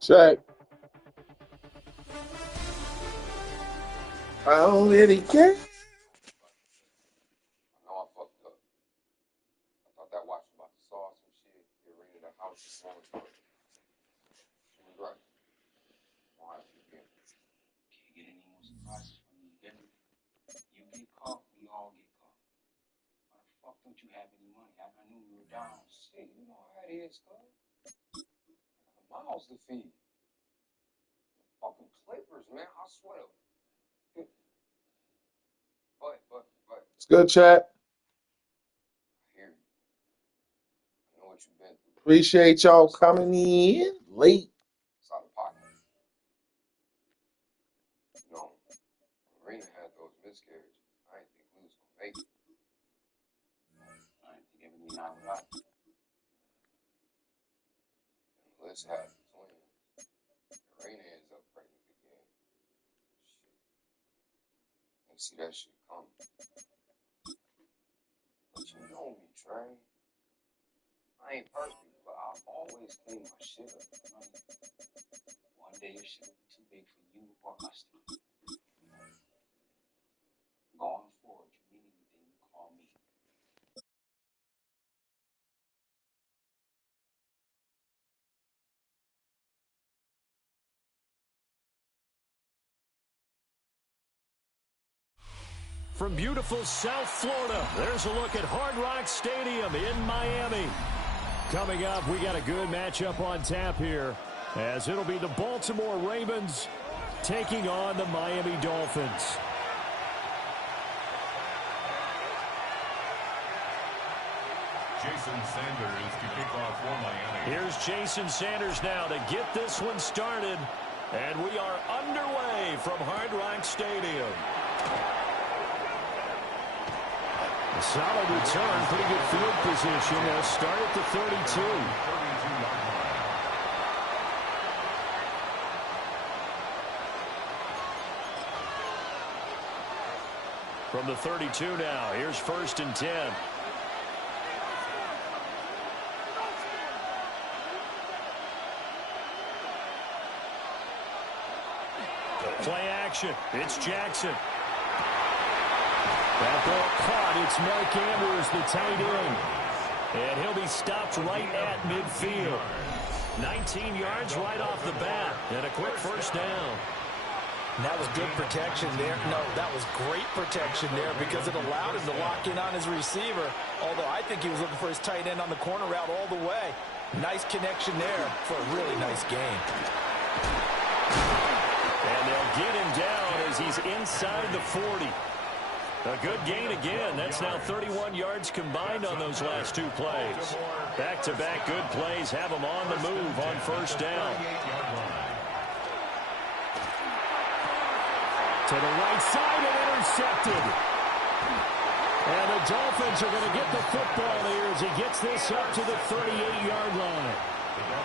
Check. I don't really care. I know I fucked up. I thought that watch was about to saw some shit. Get rid of the house and all that. She was right. Why you can't get any more surprises from me, baby? You get caught, we all get caught. Why the fuck don't you have any money? I knew you were down. Shit, you know how it is, cuz. Miles to feed. Fucking Clippers, man. I swear. But. It's good, chat. I hear you. I know what you've been through. Appreciate y'all coming in late. It's out of pocket. You know, Marina had those miscarriages. I didn't think we was gonna make it. I didn't think everything out right. And Liz had twins. Marina ends up pregnant again. Shit. You see that shit coming. But you know me, Trey. I ain't perfect, but I always clean my shit up. One day your shit will be too big for you or us to do. Going forward, you need anything, you call me. From beautiful South Florida, there's a look at Hard Rock Stadium in Miami. Coming up, we got a good matchup on tap here, as it'll be the Baltimore Ravens taking on the Miami Dolphins. Jason Sanders to kick off for Miami. Here's Jason Sanders now to get this one started, and we are underway from Hard Rock Stadium. A solid return, pretty good field position. They'll start at the 32. From the 32 now, here's 1st and 10. Play action. It's Jackson. That ball caught. It's Mark Andrews, the tight end. And he'll be stopped right at midfield. 19 yards right off the bat. And a quick first down. And that was good protection there. No, that was great protection there because it allowed him to lock in on his receiver. Although I think he was looking for his tight end on the corner route all the way. Nice connection there for a really nice game. And they'll get him down as he's inside the 40. A good gain again. That's now 31 yards combined on those last two plays. Back-to-back good plays have him on the move on first down. To the right side and intercepted. And the Dolphins are going to get the football here as he gets this up to the 38-yard line.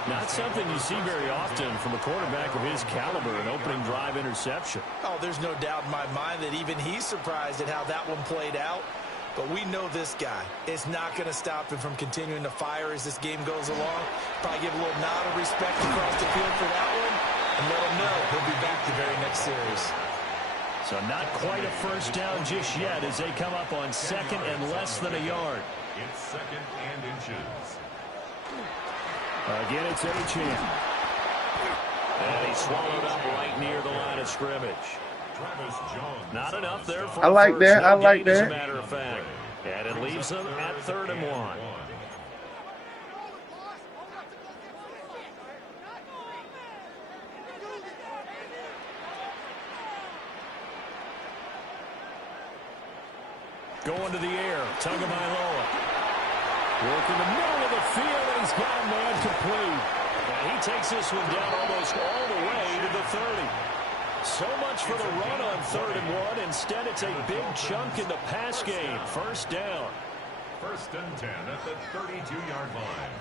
Not something you see very often from a quarterback of his caliber, an opening drive interception. Oh, there's no doubt in my mind that even he's surprised at how that one played out. But we know this guy is not going to stop him from continuing to fire as this game goes along. Probably give a little nod of respect across the field for that one and let him know he'll be back the very next series. So not quite a first down just yet as they come up on 2nd and less than a yard. It's 2nd and inches. Again, it's Achane. And he swallowed up right near the line of scrimmage. Not enough there for I like that. I like as a that. matter of fact. And it leaves them at 3rd and 1. Going to the air, Tagovailoa. Working the middle of the field, and he's got a man complete. And he takes this one down almost all the way to the 30. So much for the run on 3rd and 1. Instead, it's a big chunk in the pass game. First down. 1st and 10 at the 32-yard line.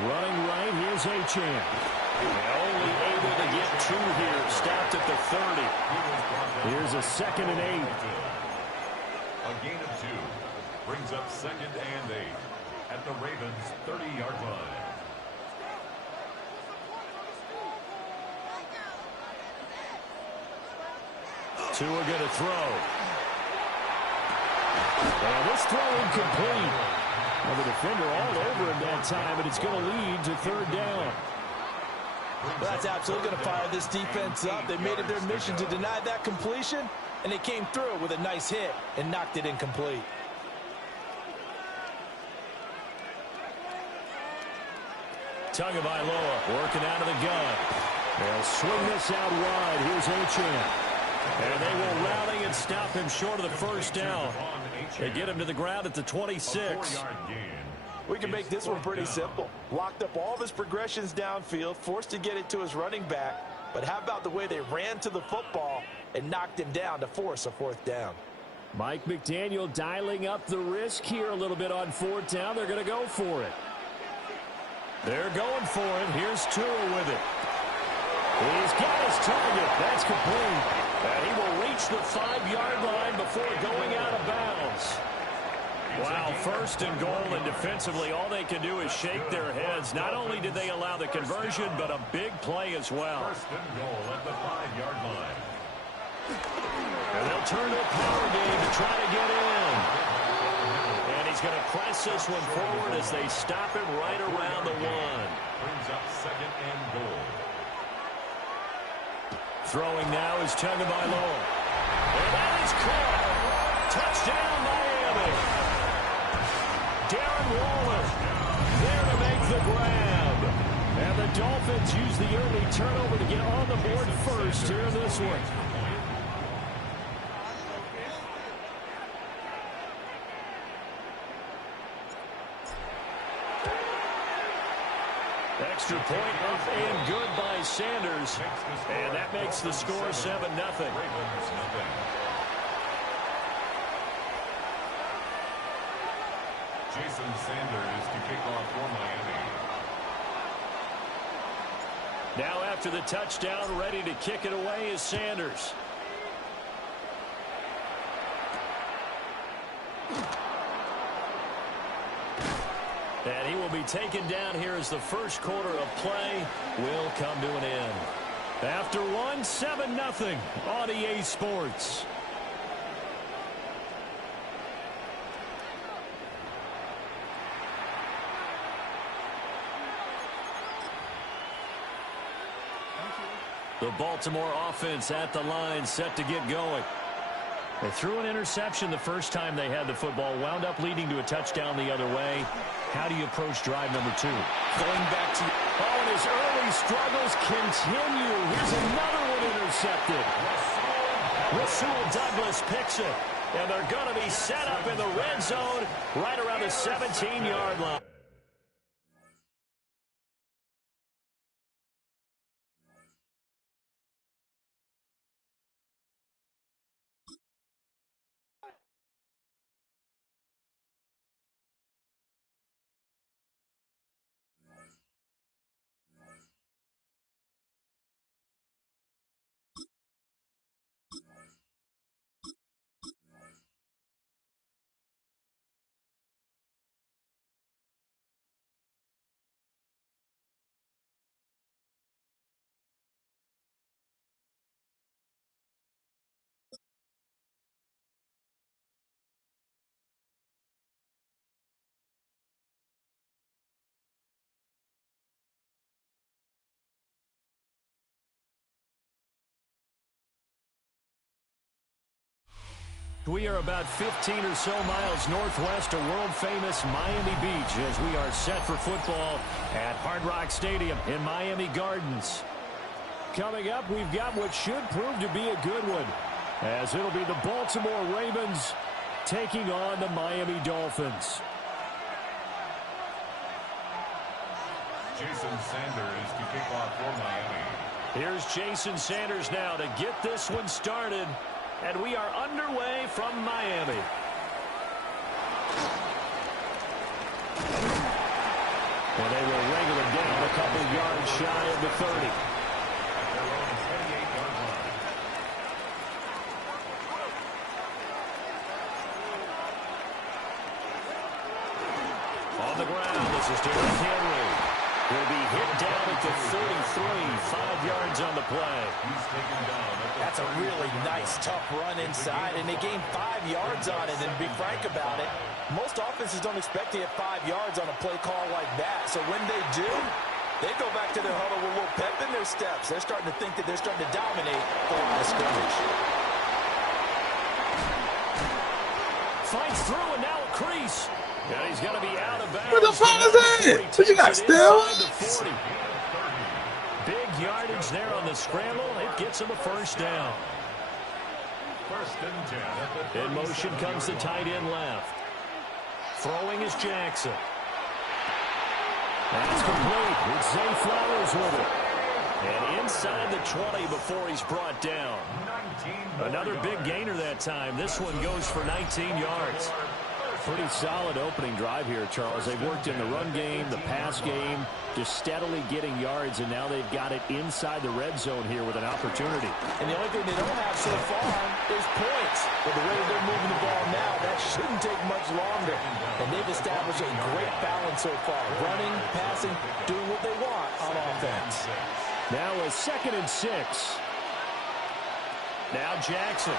Running right, here's Achane. Only able to get 2 here. Stopped at the 30. Here's a 2nd and 8. A gain of 2. Brings up 2nd and 8. 30-yard line. Tua going to throw. And this throw incomplete. Well, the defender all over him that time, but it's going to lead to third down. That's absolutely going to fire this defense up. They made it their mission to deny that completion, and they came through with a nice hit and knocked it incomplete. Tagovailoa working out of the gun. They'll swing this out wide. Here's Achane. And they will rally and stop him short of the first down. They get him to the ground at the 26. We can make this one pretty simple. Locked up all of his progressions downfield, forced to get it to his running back. But how about the way they ran to the football and knocked him down to force a fourth down? Mike McDaniel dialing up the risk here a little bit on fourth down. They're going to go for it. They're going for it. Here's Tua with it. He's got his target. That's complete. And he will reach the 5-yard line before going out of bounds. Wow, first and goal, and defensively, all they can do is shake their heads. Not only did they allow the conversion, but a big play as well. First and goal at the 5-yard line. And they'll turn to a power game to try to get in. And he's going to press this one forward as they stop him right around the 1. Brings up second and goal. Throwing now is Tagovailoa. And that is caught. Touchdown, Miami. Darren Waller there to make the grab. And the Dolphins use the early turnover to get on the board first here in this one. Extra point up and good by Sanders. And that makes the score 7-0. Jason Sanders to kick off for Miami. Now after the touchdown, ready to kick it away is Sanders. And he will be taken down here as the first quarter of play will come to an end. After one, 7-0 on EA Sports. The Baltimore offense at the line, set to get going. They threw an interception the first time they had the football, wound up leading to a touchdown the other way. How do you approach drive number 2? Going back to... Oh, and his early struggles continue. Here's another one intercepted. Rasul Douglas picks it. And they're going to be set up in the red zone right around the 17-yard line. We are about 15 or so miles northwest of world-famous Miami Beach as we are set for football at Hard Rock Stadium in Miami Gardens. Coming up, we've got what should prove to be a good one, as it'll be the Baltimore Ravens taking on the Miami Dolphins. Jason Sanders to kick off for Miami. Here's Jason Sanders now to get this one started. And we are underway from Miami. And they will wrangle him down a couple yards shy of the 30. On the ground. This is Derrick Henry. Will be hit down at the 33, 5 yards on the play. He's taken down. That's a really nice, tough run inside, and they gained 5 yards on it. And to be frank about it, most offenses don't expect to get 5 yards on a play call like that. So when they do, they go back to their huddle with a little pep in their steps. They're starting to think that they're starting to dominate the line of scrimmage. Fights through, and now a crease. And he's going to be out of bounds. What the fuck is that? What you got, steroids? Big yardage there on the scramble. It gets him a first down. First and 10. In motion comes the tight end left. Throwing is Jackson. That's complete. It's Zay Flowers with it. And inside the 20 before he's brought down. Another big gainer that time. This one goes for 19 yards. Pretty solid opening drive here, Charles. They've worked in the run game, the pass game, just steadily getting yards, and now they've got it inside the red zone here with an opportunity. And the only thing they don't have so far is points. But the way they're moving the ball now, that shouldn't take much longer. And they've established a great balance so far. Running, passing, doing what they want on offense. Now a 2nd and 6. Now Jackson.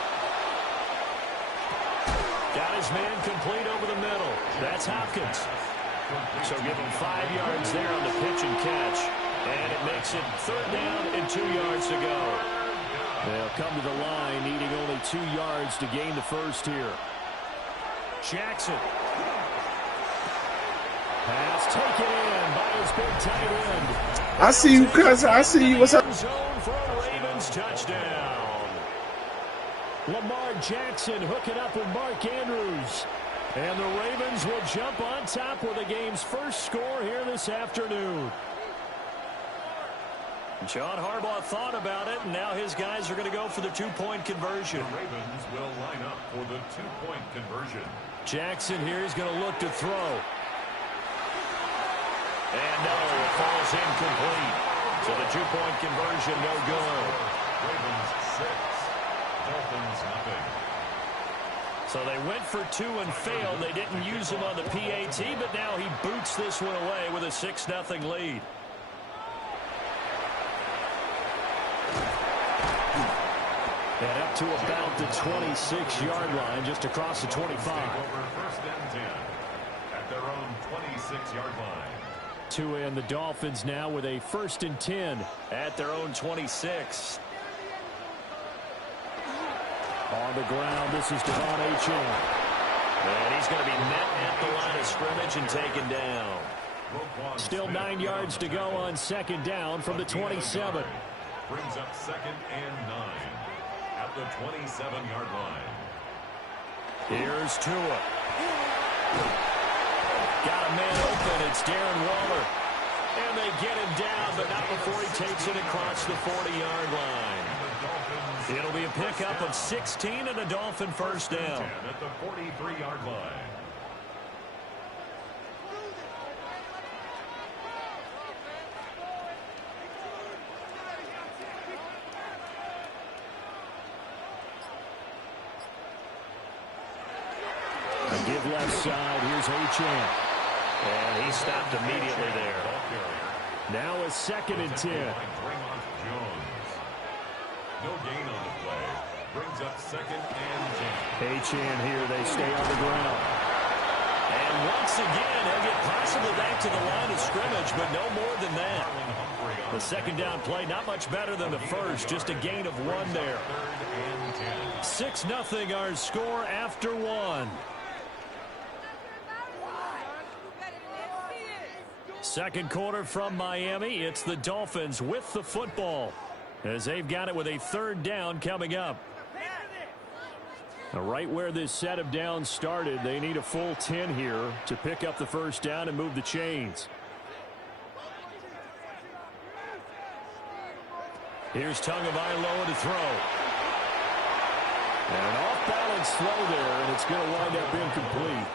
Got his man complete over the middle. That's Hopkins. So give him 5 yards there on the pitch and catch. And it makes it 3rd down and 2 yards to go. They'll come to the line needing only 2 yards to gain the first here. Jackson. Pass taken in by his big tight end. I see you, cousin. I see you. What's up? Zone for a Ravens touchdown. Lamar Jackson hooking up with Mark Andrews. And the Ravens will jump on top with the game's first score here this afternoon. John Harbaugh thought about it, and now his guys are going to go for the 2-point conversion. The Ravens will line up for the 2-point conversion. Jackson here is going to look to throw. And no, it falls incomplete. So the 2-point conversion no good. Ravens 6. Dolphins nothing. So they went for 2 and failed. They didn't use him on the PAT, but now he boots this one away with a 6-0 lead. And up to about the 26-yard line, just across the 25. Over 1st and 10 at their own 26-yard line. To end the Dolphins now with a 1st and 10 at their own 26. On the ground, this is Devon Achane. And he's going to be met at the line of scrimmage and taken down. Still 9 yards to go on 2nd down from the 27. Brings up 2nd and 9 at the 27-yard line. Here's Tua. Got a man open. It's Darren Waller. And they get him down, but not before he takes it across the 40-yard line. It'll be a pickup of 16 and a Dolphin first down. At the 43-yard line. A give left side. Here's Achane. And he stopped immediately there. Now a 2nd and 10. No gain on the play. Brings up 2nd and 10. Achane here. They stay on the ground. And once again, they'll get possibly back to the line of scrimmage, but no more than that. The 2nd down play, not much better than the first. Just a gain of 1 there. 6-0 our score after 1. Second quarter from Miami. It's the Dolphins with the football, as they've got it with a 3rd down coming up. Now, right where this set of downs started, they need a full 10 here to pick up the first down and move the chains. Here's Tagovailoa to throw. And an off-balance throw there, and it's going to wind up incomplete.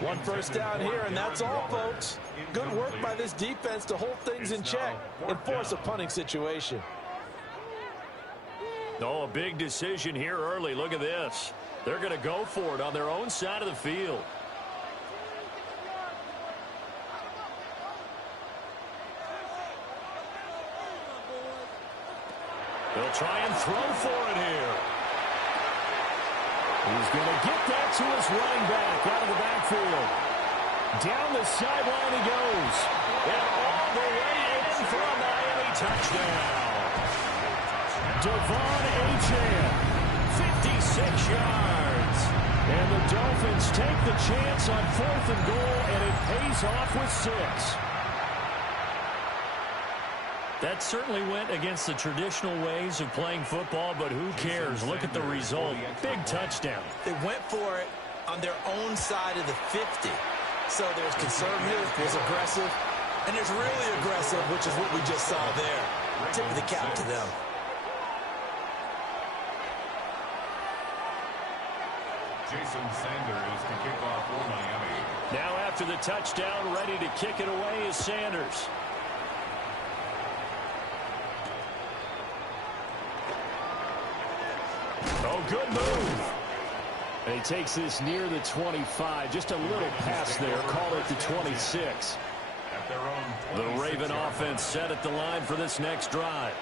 1 first down here, and that's all, folks. Good work by this defense to hold things in check and force a punting situation. Oh, a big decision here early. Look at this. They're going to go for it on their own side of the field. He'll try and throw for it here. He's going to get that to his running back out of the backfield. Down the sideline he goes. And all the way in for a Miami touchdown. Devon Achane, 56 yards. And the Dolphins take the chance on 4th and goal, and it pays off with 6. That certainly went against the traditional ways of playing football, but who cares? Look at the result. Big touchdown. They went for it on their own side of the 50. So there's conservative, there's aggressive, and there's really aggressive, which is what we just saw there. Tip of the cap to them. Jason Sanders to kick off for Miami. Now after the touchdown, ready to kick it away is Sanders. Oh, good move. And he takes this near the 25. Just a little pass there. Call it the 26. The Raven offense set at the line for this next drive.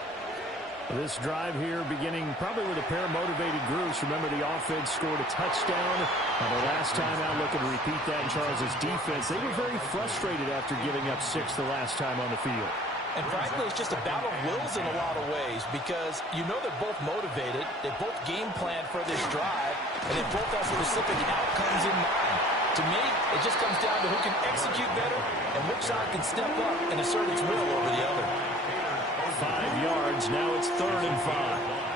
This drive here beginning probably with a pair of motivated groups. Remember, the offense scored a touchdown. And the last time out, looking to repeat that in Charles' defense. They were very frustrated after giving up 6 the last time on the field. And frankly, it's just a battle of wills in a lot of ways because you know they're both motivated. They both game plan for this drive, and they both have specific outcomes in mind. To me, it just comes down to who can execute better and which side can step up and assert its will over the other. 5 yards. Now it's 3rd and 5.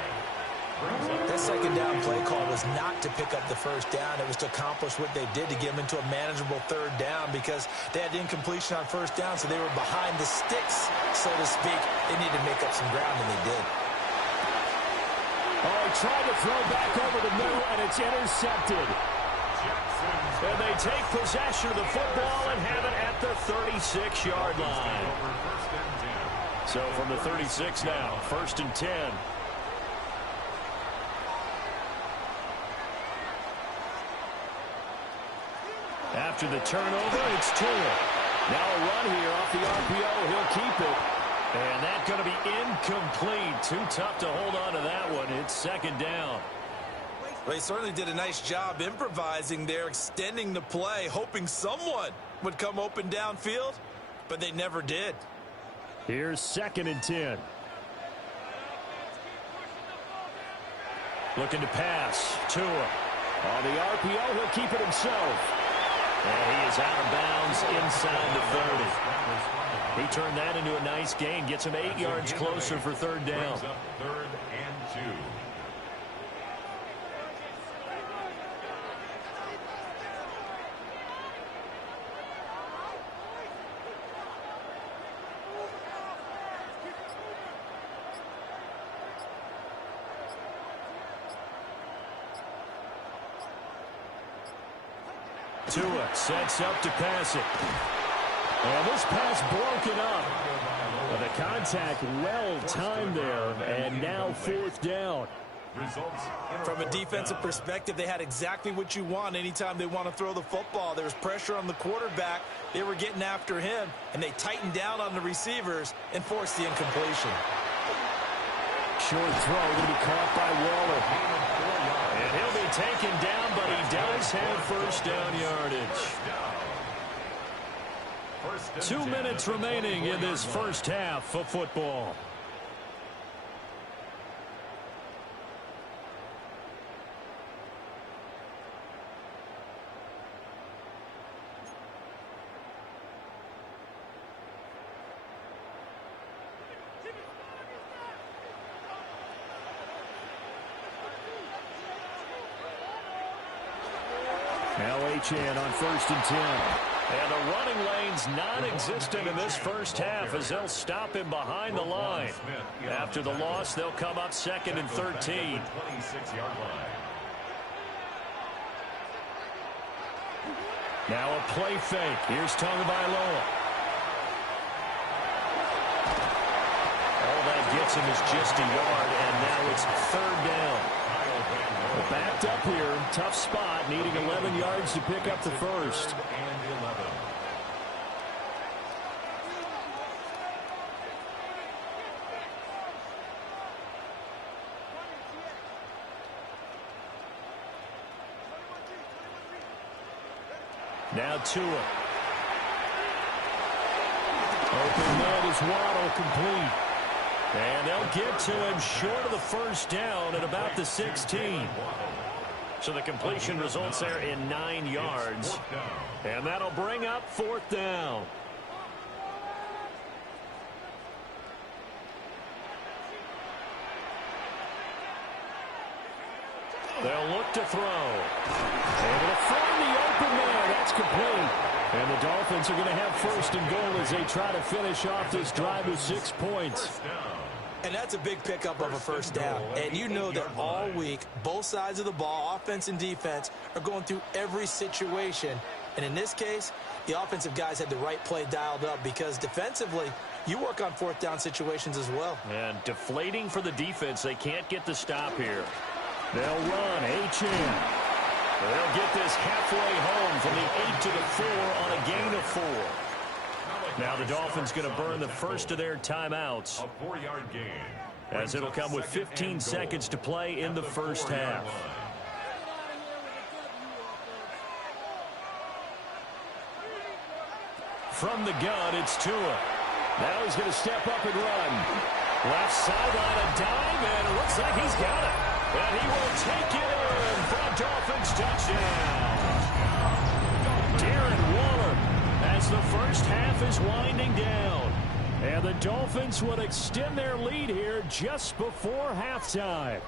That second down play call was not to pick up the first down. It was to accomplish what they did to get them into a manageable 3rd down because they had incompletion on 1st down, so they were behind the sticks, so to speak. They needed to make up some ground, and they did. Oh, he tried to throw back over the middle, and it's intercepted. And they take possession of the football and have it at the 36-yard line. So from the 36 now, 1st and 10. After the turnover, it's Tua. Now a run here off the RPO. He'll keep it. And that's going to be incomplete. Too tough to hold on to that one. It's 2nd down. They certainly did a nice job improvising there, extending the play, hoping someone would come open downfield, but they never did. Here's 2nd and 10. Looking to pass. Tua. On the RPO, he'll keep it himself. And he is out of bounds inside the 30. He turned that into a nice gain. Gets him 8 yards closer for 3rd down. 3rd and 2. Tua sets up to pass it. And this pass broken up. But the contact well timed there. And now 4th down. From a defensive perspective, they had exactly what you want anytime they want to throw the football. There was pressure on the quarterback. They were getting after him, and they tightened down on the receivers and forced the incompletion. Short throw going to be caught by Waller. And he'll be taken down, but he does have 1st down yardage. 2 minutes remaining in this first half of football. Now Achane on 1st and 10. And the running lane's non-existent in this first half as they'll stop him behind the line. After the loss, they'll come up 2nd and 13. Now a play fake. Here's Tagovailoa. All that gets him is just a yard, and now it's 3rd down. Backed up here, tough spot, needing 11 yards to pick up the first. Now Tua. Open man is Waddle, complete. And they'll get to him short of the first down at about the 16. So the completion results there in 9 yards. And that'll bring up 4th down. They'll look to throw. Able to find the open man. That's complete. And the Dolphins are going to have 1st and goal as they try to finish off this drive with 6 points. And that's a big pickup of a 1st down. And you know that all week, both sides of the ball, offense and defense, are going through every situation. And in this case, the offensive guys had the right play dialed up because defensively, you work on 4th down situations as well. And deflating for the defense. They can't get the stop here. They'll run. H.M. They'll get this halfway home from the 8 to the 4 on a gain of 4. Now the Dolphins going to burn the first of their timeouts. A 4-yard gain. As it'll come with 15 seconds to play in the first half. From the gun, it's Tua. Now he's going to step up and run. Left sideline, a dive, and it looks like he's got it. And he will take it in for a Dolphins touchdown. Darren Waller, as the first half is winding down. And the Dolphins would extend their lead here just before halftime.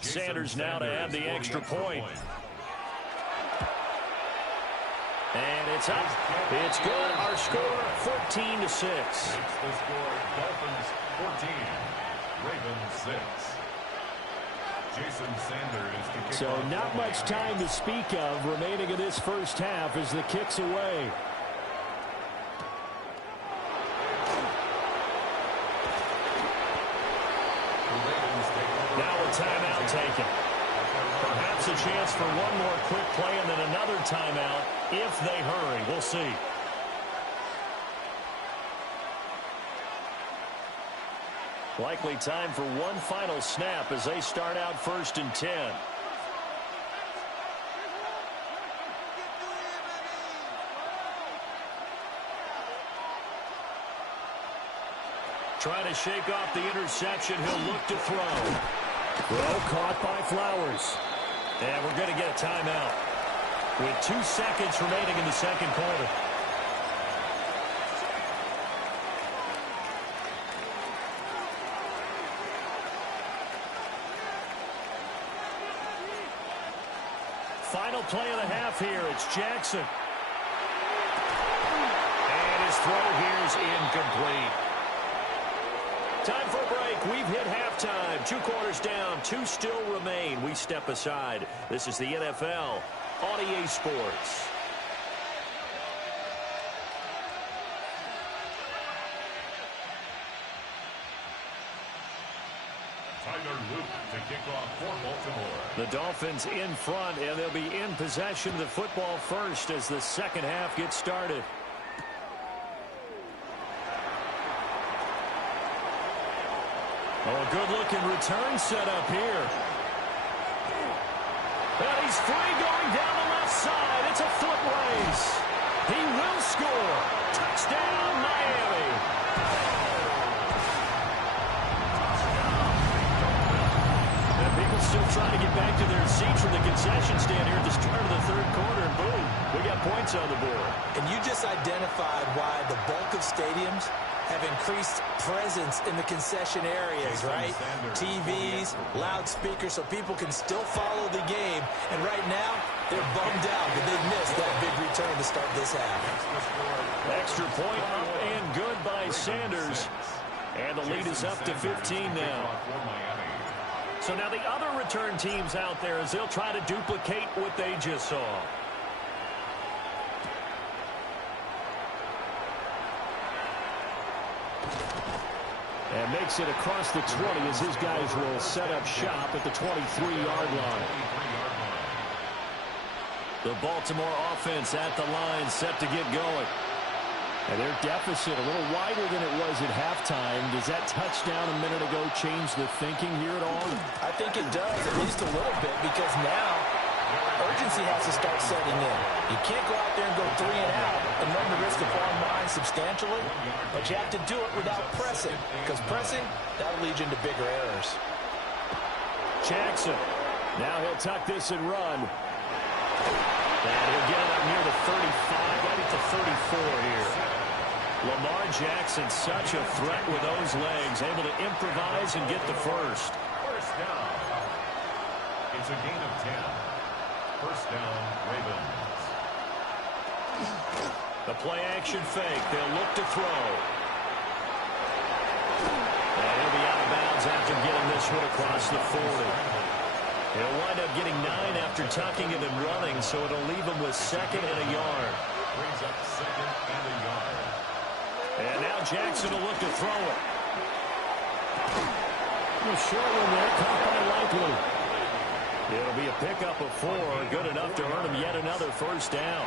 Sanders now to have the extra point. And it's up. It's good. Our score, 14-6. The score, Dolphins 14, Ravens 6. Jason Sanders to kick So off not much time to speak of remaining in this first half as the kick's away. Now a timeout taken. Perhaps a chance for one more quick play and then another timeout if they hurry. We'll see. Likely time for one final snap as they start out 1st and 10. Trying to shake off the interception. He'll look to throw. Throw caught by Flowers. And we're going to get a timeout with 2 seconds remaining in the second quarter. Final play of the half here. It's Jackson. And his throw here is incomplete. Time for a break. We've hit halftime. 2 quarters down. 2 still remain. We step aside. This is the NFL on EA Sports. to kick off for Baltimore. The Dolphins in front, and they'll be in possession of the football first as the second half gets started. Oh, a good-looking return set up here. And he's free going down the left side. It's a foot race. He will score. Touchdown, Miami. And people still trying to get back to their seats from the concession stand here at the start of the third quarter. And boom, we got points on the board. And you just identified why the bulk of stadiums have increased presence in the concession areas, right? TVs, loudspeakers, so people can still follow the game. And right now, they're bummed out that they missed that big return to start this half. Extra point up and good by Sanders. And the lead is up to 15 now. So now the other return teams out there as they'll try to duplicate what they just saw. And makes it across the 20 as his guys will set up shop at the 23-yard line. The Baltimore offense at the line set to get going. And their deficit a little wider than it was at halftime. Does that touchdown a minute ago change the thinking here at all? I think it does, at least a little bit, because now urgency has to start setting in. You can't go out there and go 3 and out and run the risk of falling behind substantially, but you have to do it without pressing, because pressing, that'll lead you into bigger errors. Jackson. Now he'll tuck this and run. And he'll get it up near the 35, right at the 34 here. Lamar Jackson, such a threat with those legs, able to improvise and get the first. First down. It's a gain of 10. First down, Ravens. The play action fake. They'll look to throw. And he'll be out of bounds after getting this one across the 40. He'll wind up getting 9 after tucking it and running, so it'll leave him with 2nd and a yard. Brings up 2nd and a yard. And now Jackson will look to throw it. A short one there, caught by Likely. It'll be a pickup of 4, good enough to earn him yet another first down.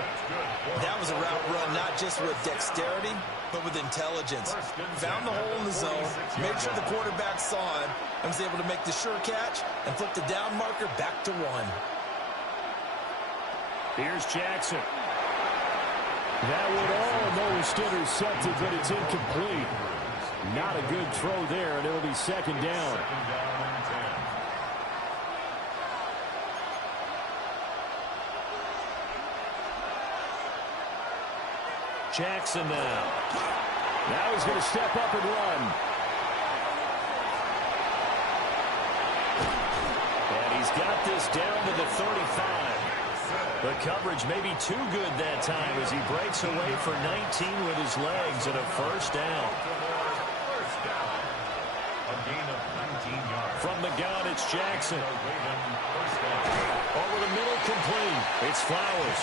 That was a route run not just with dexterity, but with intelligence. Found the hole in the zone, made sure the quarterback saw him, and was able to make the sure catch and flip the down marker back to 1. Here's Jackson. That would almost intercepted, but it's incomplete. Not a good throw there, and it'll be 2nd down. Second down and 10. Jackson now. Now he's going to step up and run. And he's got this down to the 35. The coverage may be too good that time as he breaks away for 19 with his legs and a first down. First down. A gain of 19 yards. From the gun, it's Jackson. First down. Over the middle, complete. It's Flowers.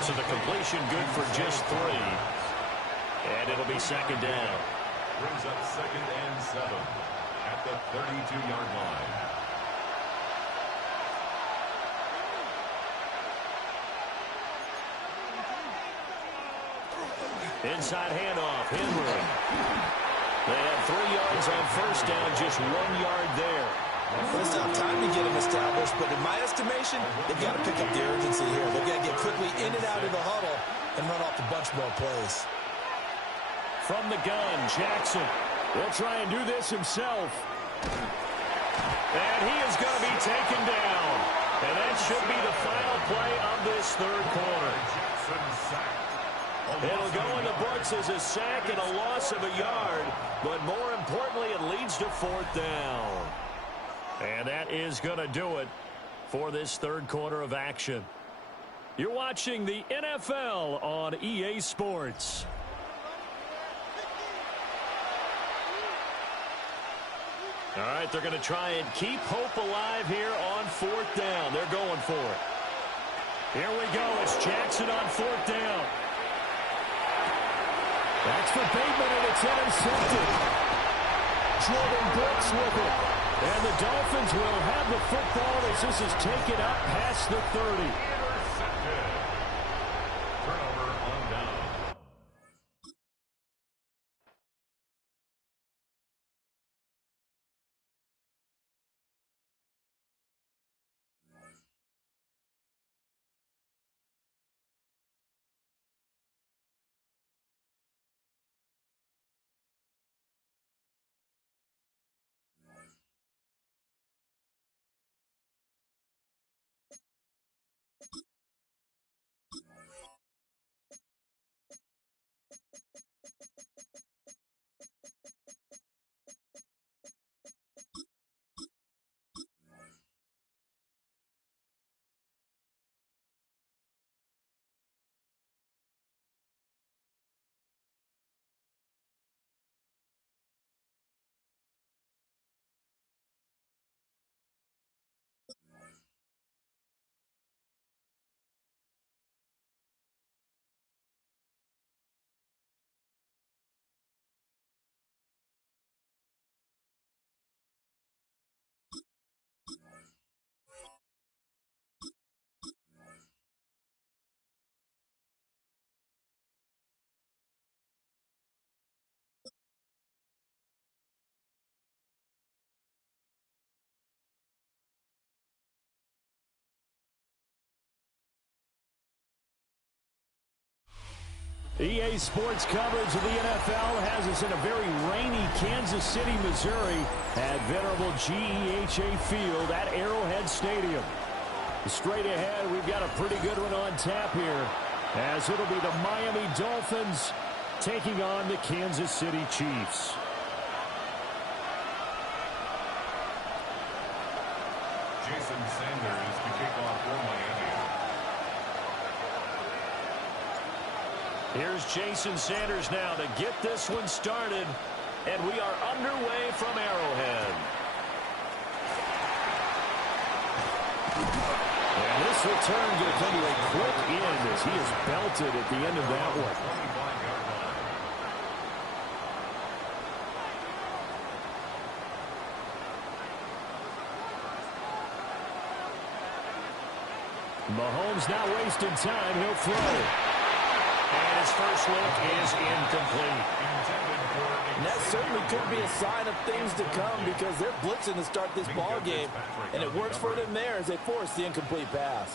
So the completion good for just 3. And it'll be 2nd down. Brings up 2nd and 7 at the 32-yard line. Inside handoff, Henry. They had 3 yards on first down, just 1 yard there. Well, it's not time to get him established, but in my estimation, they've got to pick up the urgency here. They've got to get quickly in and out of the huddle and run off a bunch more plays. From the gun, Jackson will try and do this himself. And he is going to be taken down. And that should be the final play of this 3rd quarter. Jackson sacked. It'll go in the books as a sack and a loss of a yard, but more importantly, it leads to 4th down. And that is going to do it for this 3rd quarter of action. You're watching the NFL on EA Sports. All right, they're going to try and keep hope alive here on 4th down. They're going for it. Here we go. It's Jackson on 4th down. That's for Bateman, and it's intercepted. Jordan Brooks with it. And the Dolphins will have the football as this is taken up past the 30. Intercepted. Turnover on down. EA Sports coverage of the NFL has us in a very rainy Kansas City, Missouri at venerable GEHA Field at Arrowhead Stadium. Straight ahead, we've got a pretty good one on tap here, as it'll be the Miami Dolphins taking on the Kansas City Chiefs. Jason Sanders to kick off for Miami. Here's Jason Sanders now to get this one started, and we are underway from Arrowhead. And this return going to come to a quick end as he is belted at the end of that one. Mahomes not wasting time. He'll throw. And his first look is incomplete. And that certainly could be a sign of things to come because they're blitzing to start this ball game, and it works for them there as they force the incomplete pass.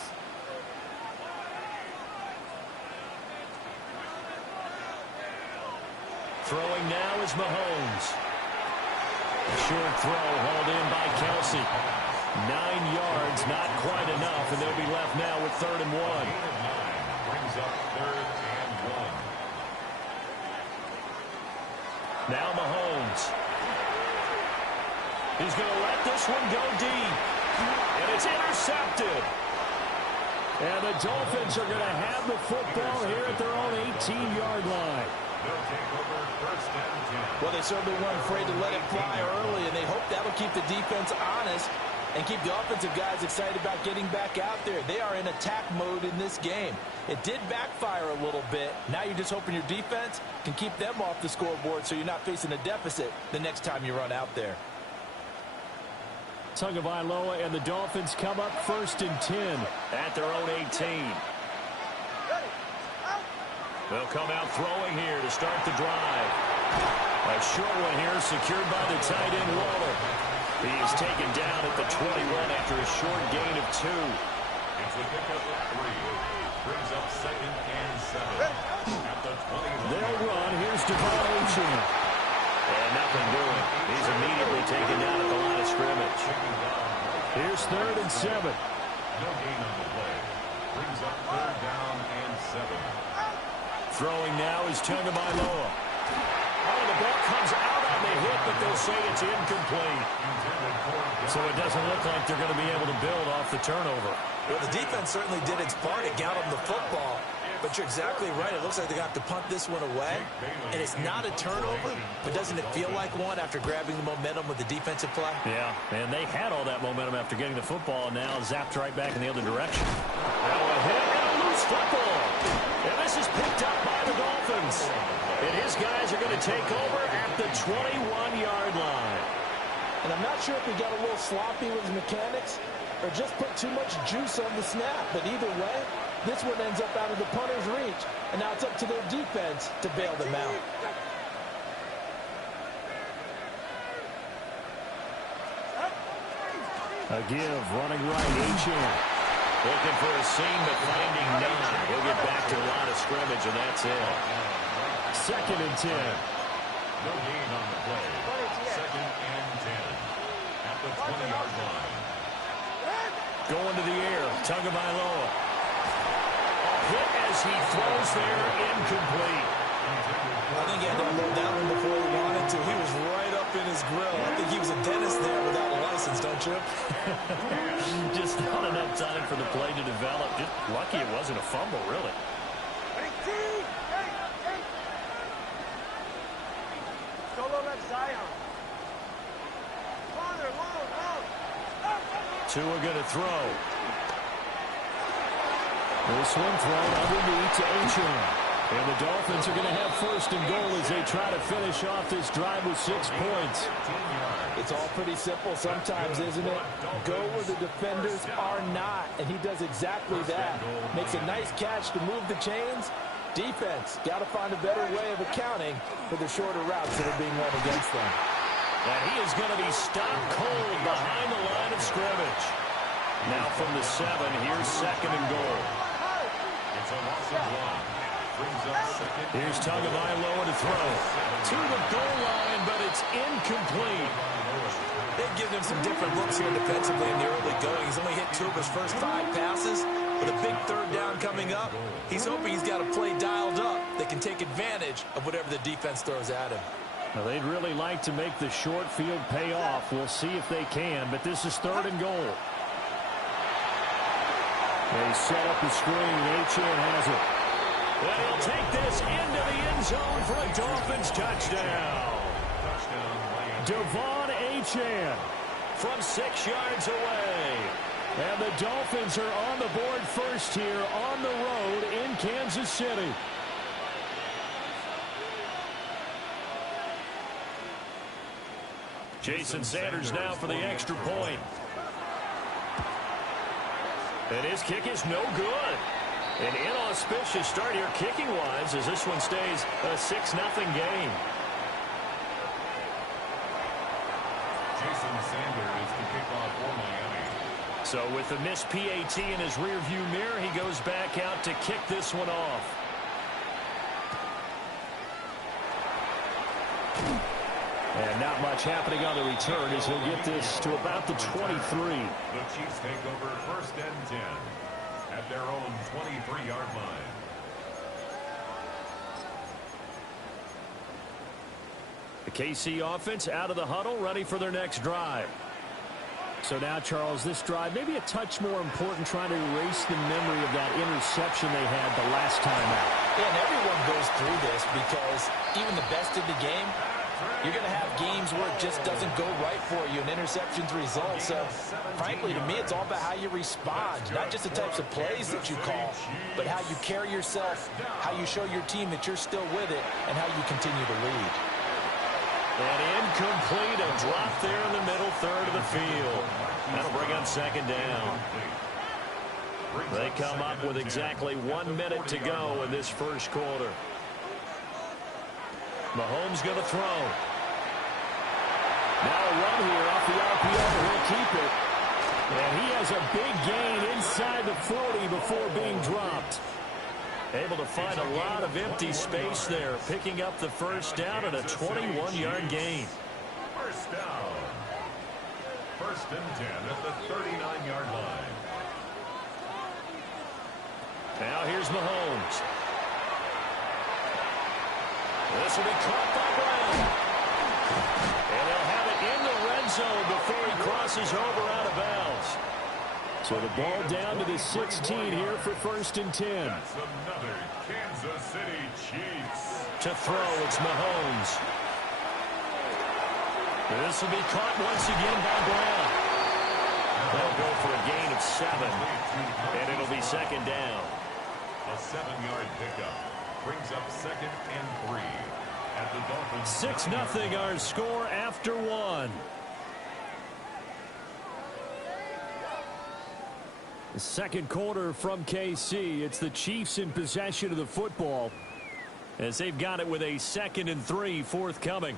Throwing now is Mahomes. A short throw hauled in by Kelsey. 9 yards, not quite enough, and they'll be left now with 3rd and 1. Brings up 3rd and 1. Now Mahomes. He's going to let this one go deep. And it's intercepted. And the Dolphins are going to have the football here at their own 18-yard line. They'll take over 1st and 10. Well, they certainly weren't afraid to let it fly early, and they hope that'll keep the defense honest and keep the offensive guys excited about getting back out there. They are in attack mode in this game. It did backfire a little bit. Now you're just hoping your defense can keep them off the scoreboard so you're not facing a deficit the next time you run out there. Tagovailoa and the Dolphins come up 1st and 10 at their own 18. They'll come out throwing here to start the drive. A short one here secured by the tight end Waller. He is taken down at the 21 after a short gain of 2. It's a pickup of 3. Brings up 2nd and 7. At the 20. They'll run. Here's Devon. And nothing doing. He's immediately taken down at the line of scrimmage. Here's 3rd and 7. No gain on the play. Brings up 3rd down and 7. Throwing now is Tagovailoa. Oh, the ball comes out on the hit, but they'll say it's incomplete. So it doesn't look like they're going to be able to build off the turnover. Well, the defense certainly did its part. It got them the football. But you're exactly right. It looks like they got to punt this one away. And it's not a turnover, but doesn't it feel like one after grabbing the momentum with the defensive play? Yeah, and they had all that momentum after getting the football, and now zapped right back in the other direction. Now a hit and a loose football. And this is picked up by the Dolphins. And his guys are going to take over at the 21-yard line. And I'm not sure if he got a little sloppy with his mechanics or just put too much juice on the snap. But either way, this one ends up out of the punter's reach. And now it's up to their defense to bail them out. A give, running right, Achane. Looking for a seam, but finding none. He'll get back to the line of scrimmage, and that's it. 2nd and 10. No gain on the play. 2nd and 10. At the 20-yard line. Going to the air, Tagovailoa. A hit as he throws there, incomplete. I think he had to unload that one before he wanted to. He was right up in his grill. I think he was a dentist there without a license, don't you? Just not enough time for the play to develop. Just lucky it wasn't a fumble, really. Tua going to throw. This one thrown underneath to Achane. And the Dolphins are going to have 1st and goal as they try to finish off this drive with 6 points. It's all pretty simple sometimes, isn't it? Go where the defenders are not, and he does exactly that. Makes a nice catch to move the chains. Defense, got to find a better way of accounting for the shorter routes that are being run against them. And he is going to be stopped cold behind the line of scrimmage. Now from the 7, here's 2nd and goal. It's a loss of 1. Here's Tagovailoa to throw. To the goal line, but it's incomplete. They've given him some different looks here defensively in the early going. He's only hit 2 of his first 5 passes. With a big third down coming up, he's hoping he's got a play dialed up that can take advantage of whatever the defense throws at him. Now, they'd really like to make the short field pay off. We'll see if they can, but this is 3rd and goal. They set up the screen. Achane has it. And he'll take this into the end zone for a Dolphins touchdown. Devon Achane from 6 yards away. And the Dolphins are on the board first here on the road in Kansas City. Jason Sanders now for the extra point. And his kick is no good. An inauspicious start here kicking-wise as this one stays a 6-0 game. Jason Sanders to kick off for Miami. So with the missed PAT in his rearview mirror, he goes back out to kick this one off. And not much happening on the return as he'll get this to about the 23. The Chiefs take over 1st and 10 at their own 23-yard line. The KC offense out of the huddle, ready for their next drive. So now, Charles, this drive maybe a touch more important, trying to erase the memory of that interception they had the last time out. Yeah, and everyone goes through this because even the best in the game, you're going to have games where it just doesn't go right for you, and interceptions result. So, frankly, to me, it's all about how you respond, not just the types of plays that you call, but how you carry yourself, how you show your team that you're still with it, and how you continue to lead. And incomplete, a drop there in the middle third of the field. That'll bring up 2nd down. They come up with exactly 1 minute to go in this first quarter. Mahomes going to throw. Now a run here off the RPO. He'll keep it. And he has a big gain inside the 40 before being dropped. Able to find a lot of empty space there, picking up the 1st down and a 21-yard gain. First down. 1st and 10 at the 39-yard line. Now here's Mahomes. This will be caught by Brown. And they'll have it in the red zone before he crosses over out of bounds. So the ball down to the 16 here for 1st and 10. That's another Kansas City Chiefs. To throw, it's Mahomes. This will be caught once again by Brown. They'll go for a gain of 7. And it'll be 2nd down. A 7-yard pickup brings up 2nd and 3 at the Dolphins. 6-0 our score after 1. The second quarter from KC. It's the Chiefs in possession of the football as they've got it with a 2nd and 3 forthcoming.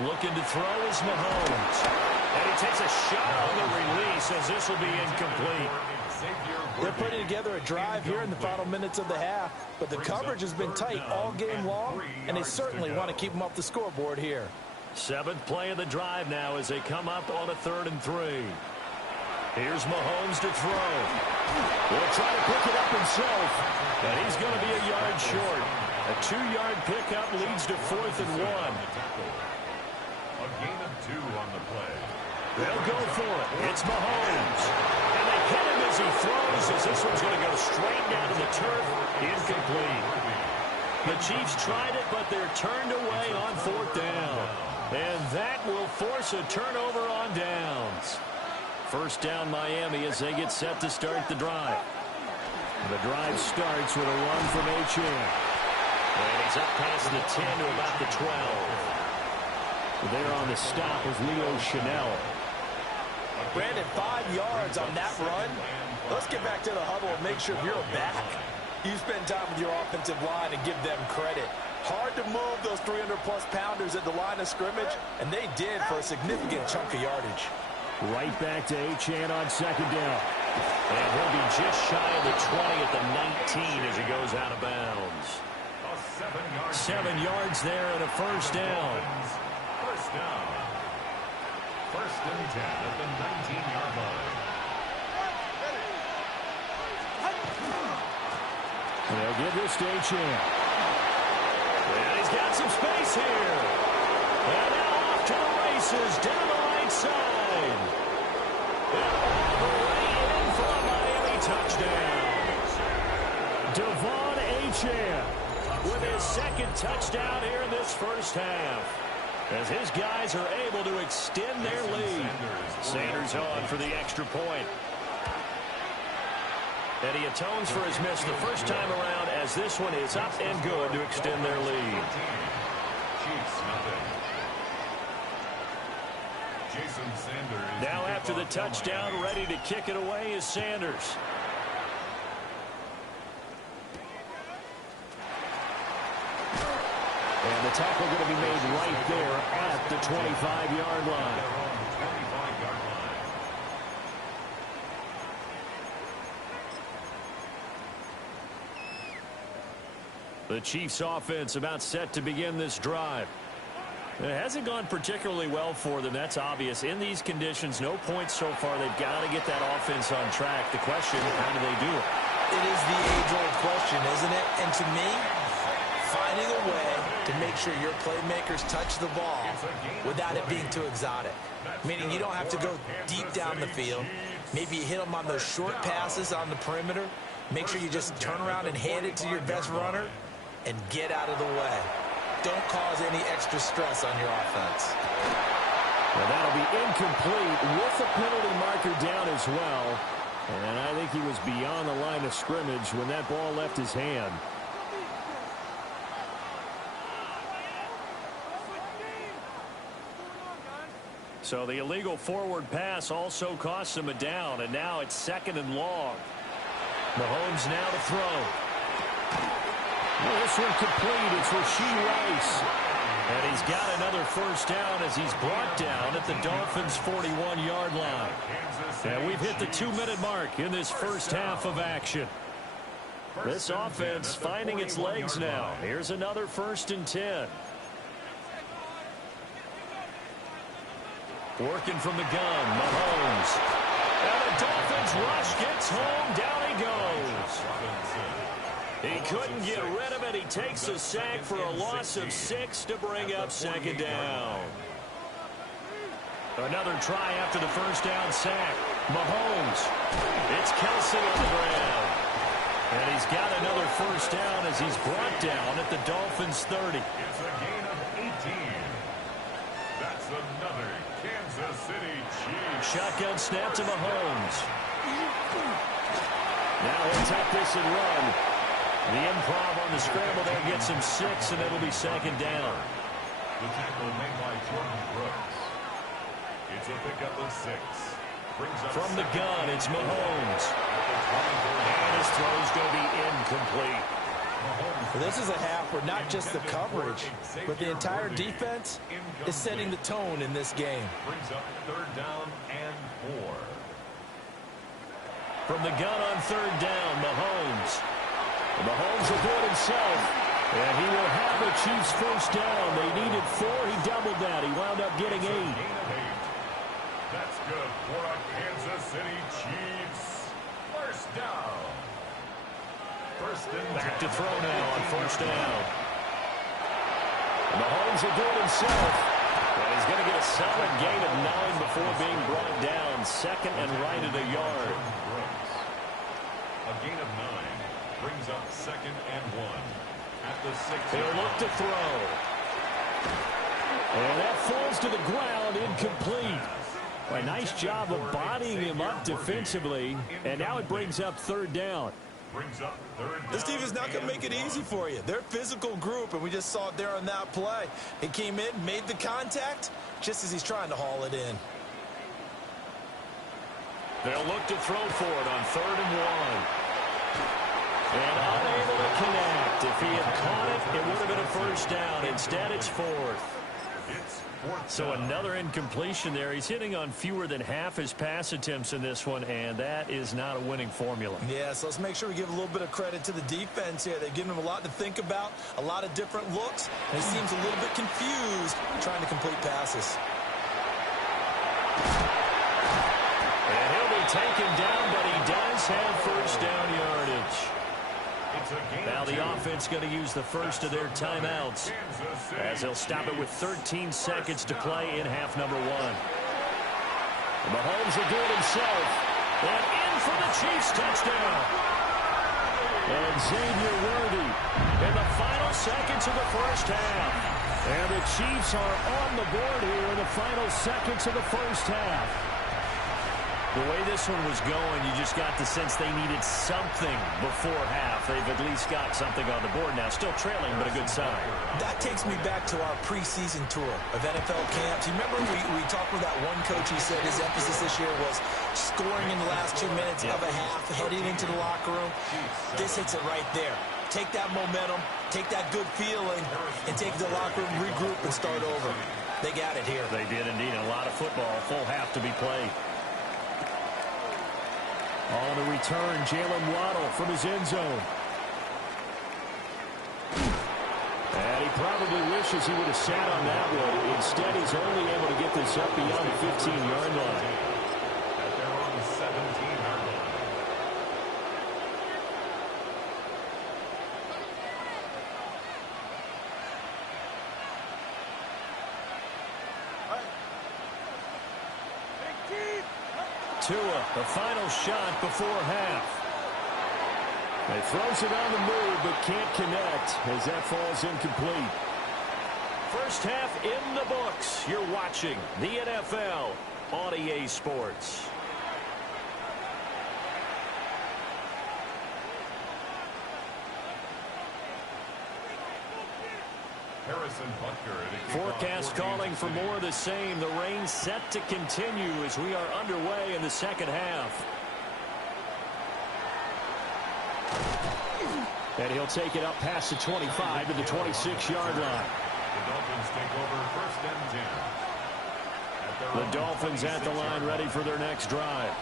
Looking to throw is Mahomes. And he takes a shot on the release as this will be incomplete. They're putting together a drive here in the final minutes of the half, but the coverage has been tight all game long, and they certainly want to keep them off the scoreboard here. 7th play of the drive now as they come up on a 3rd and 3. Here's Mahomes to throw. He'll try to pick it up himself, and he's going to be a yard short. A 2-yard pickup leads to 4th and 1. A gain of 2 on the play. They'll go for it. It's Mahomes. And they hit him as he throws, as this one's going to go straight down to the turf. Incomplete. The Chiefs tried it, but they're turned away on 4th down. And that will force a turnover on downs. 1st down Miami as they get set to start the drive. The drive starts with a run from Achane. And he's up past the 10 to about the 12. There on the stop is Leo Chanel. Brandon, 5 yards on that run. Let's get back to the huddle and make sure you're back. You spend time with your offensive line and give them credit. Hard to move those 300-plus pounders at the line of scrimmage, and they did for a significant chunk of yardage. Right back to Achane on second down. And he'll be just shy of the 20 at the 19 as he goes out of bounds. 7 yards there and a first down. First down. First and 10 at the 19-yard line. They'll give this to Achane. And he's got some space here. And now off to the races down the right side. And all the way in for a Miami touchdown. Devon Achane with his second touchdown here in this first half, as his guys are able to extend their lead. Sanders on for the extra point. And he atones for his miss the first time around, as this one is up and good to extend their lead. Now after the touchdown, ready to kick it away is Sanders. And the tackle going to be made right there at the 25-yard line. The Chiefs' offense about set to begin this drive. It hasn't gone particularly well for them. That's obvious. In these conditions, no points so far. They've got to get that offense on track. The question, how do they do it? It is the age-old question, isn't it? And to me, finding a way to make sure your playmakers touch the ball without it being too exotic. Meaning you don't have to go deep down the field. Maybe you hit them on those short passes on the perimeter. Make sure you just turn around and hand it to your best runner and get out of the way. Don't cause any extra stress on your offense. Well, that'll be incomplete with the penalty marker down as well. And I think he was beyond the line of scrimmage when that ball left his hand. So the illegal forward pass also costs him a down, and now it's second and long. Mahomes now to throw. Well, this one complete. It's Rashee Rice. And he's got another first down as he's brought down at the Dolphins' 41-yard line. And we've hit the 2-minute mark in this first half of action. This offense finding its legs now. Here's another 1st and 10. Working from the gun, Mahomes. And the Dolphins rush gets home. Down he goes. He couldn't get rid of it. He takes a sack for a loss of 6 to bring up second down. Another try after the first down sack. Mahomes. It's Kelsey on the ground. And he's got another first down as he's brought down at the Dolphins' 30. It's a gain of 18. That's another Kansas City Chiefs. Shotgun snap to Mahomes. Now he'll take this and run. The improv on the scramble there gets him 6, and it'll be second down. The tackle made by Jordan Brooks. It's a pickup of 6. From the gun, it's Mahomes. And his throw's going to be incomplete. Well, this is a half where not just the coverage, but the entire defense is setting the tone in this game. Brings up 3rd down and 4. From the gun on 3rd down, Mahomes. Mahomes will do it himself. And he will have the Chiefs' first down. They needed 4. He doubled that. He wound up getting 8. That's good for a Kansas City Chiefs. First down. Back to throw now on 1st down. Mahomes will do it himself. And he's going to get a solid gain of 9 before being brought down. 2nd and right at a yard. A gain of 9 brings up 2nd and 1 at the 6. He'll look to throw. And that falls to the ground, incomplete. A nice job of bodying him up defensively. And now it brings up 3rd down. This team is not going to make it easy for you. They're a physical group, and we just saw it there on that play. He came in, made the contact, just as he's trying to haul it in. They'll look to throw for it on 3rd and 1. And unable to connect. If he had caught it, it would have been a first down. Instead, it's 4th. It's fourth So down. another incompletion there. He's hitting on fewer than half his pass attempts in this one, and that is not a winning formula. Yeah, so let's make sure we give a little bit of credit to the defense here. They've given him a lot to think about, a lot of different looks, and he seems a little bit confused trying to complete passes. And he'll be taken down, but he does have first down yardage. It's a gain Now of the 2. offense going to use the first of their timeouts Kansas City. as they'll stop it with 13 seconds to play in half number 1. And Mahomes will do it himself. And in for the Chiefs touchdown. And Xavier Worthy in the final seconds of the first half. And the Chiefs are on the board here in the final seconds of the first half. The way this one was going, you just got the sense they needed something before half. They've at least got something on the board now. Still trailing, but a good sign. That takes me back to our preseason tour of NFL camps. You remember we talked with that one coach who said his emphasis this year was scoring in the last 2 minutes of a half, heading into the locker room. This hits it right there. Take that momentum, take that good feeling, and take it to the locker room, regroup, and start over. They got it here. They did indeed. A lot of football, full half to be played. On the return, Jalen Waddle from his end zone. And he probably wishes he would have sat on that one. Instead, he's only able to get this up beyond the 15-yard line. At their own 17-yard line. Tua, the final shot before half. He throws it on the move, but can't connect as that falls incomplete. First half in the books. You're watching the NFL on EA Sports. Harrison Butker. Forecast calling for more of the same. The rain set to continue as we are underway in the second half. And he'll take it up past the 25 to the 26-yard line. The Dolphins take over first and 10. The Dolphins at the line ready for their next drive.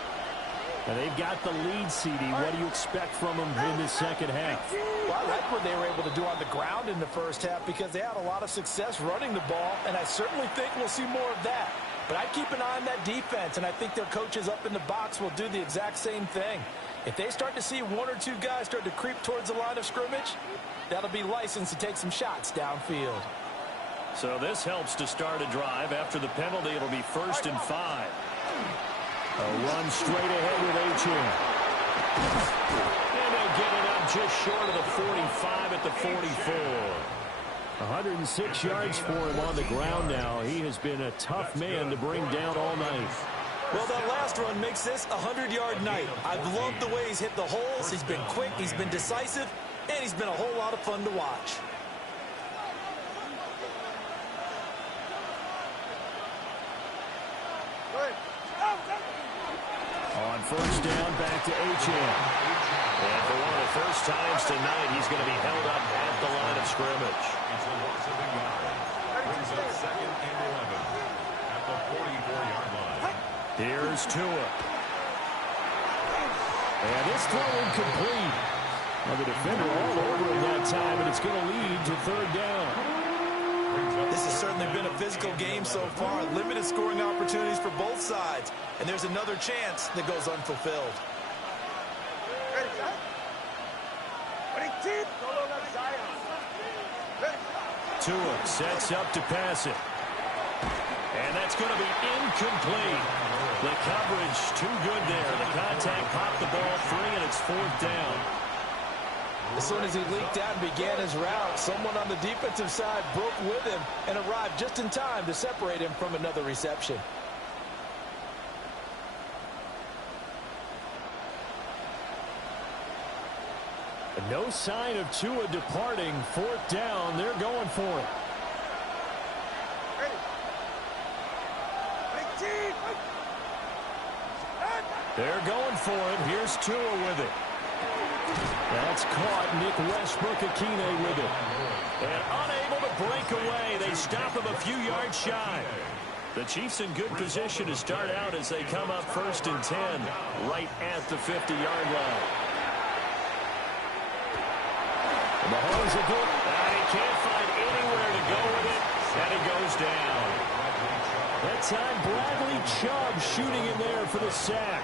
And they've got the lead, CD. What do you expect from them in the second half? Well, I like what they were able to do on the ground in the first half because they had a lot of success running the ball, and I certainly think we'll see more of that. But I'd keep an eye on that defense, and I think their coaches up in the box will do the exact same thing. If they start to see one or two guys start to creep towards the line of scrimmage, that'll be licensed to take some shots downfield. So this helps to start a drive. After the penalty, it'll be 1st and 5. A run straight ahead with Achane. And they'll get it up just short of the 45 at the 44. 106 yards for him on the ground now. He has been a tough man to bring down all night. Well, that last run makes this a 100-yard night. I've loved the way he's hit the holes. He's been quick, he's been decisive, and he's been a whole lot of fun to watch. On first down, back to Achane. And for one of the first times tonight, he's going to be held up at the line of scrimmage. It's a loss of a yard. Brings up 2nd and 11 at the 44-yard line. Here's Tua. And this throw incomplete. Now the defender all over him that time, and it's going to lead to 3rd down. This has certainly been a physical game so far. Limited scoring opportunities for both sides. And there's another chance that goes unfulfilled. Tua sets up to pass it. And that's going to be incomplete. The coverage too good there. The contact popped the ball free, and it's 4th down. As soon as he leaked out and began his route, someone on the defensive side broke with him and arrived just in time to separate him from another reception. No sign of Tua departing. 4th down. They're going for it. They're going for it. Here's Tua with it. That's caught. Nick Westbrook-Akine with it. And unable to break away. They to stop him a few yards shy. The Chiefs in good position to start out as they come up 1st and 10 right at the 50-yard line. Mahomes will go. He can't find anywhere to go with it, and it goes down. That time, Bradley Chubb shooting in there for the sack.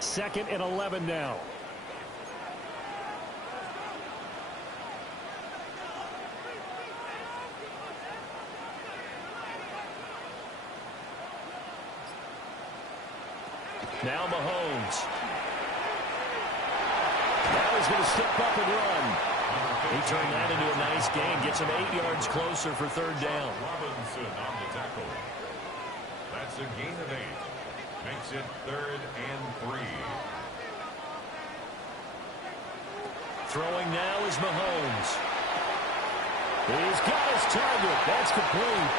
Second and 11 now. Now Mahomes. Now he's going to step up and run. He turned that into a nice gain. Gets him 8 yards closer for 3rd down. Robinson on the tackle. That's a gain of 8. Makes it 3rd and 3. Throwing now is Mahomes. He's got his target. That's complete.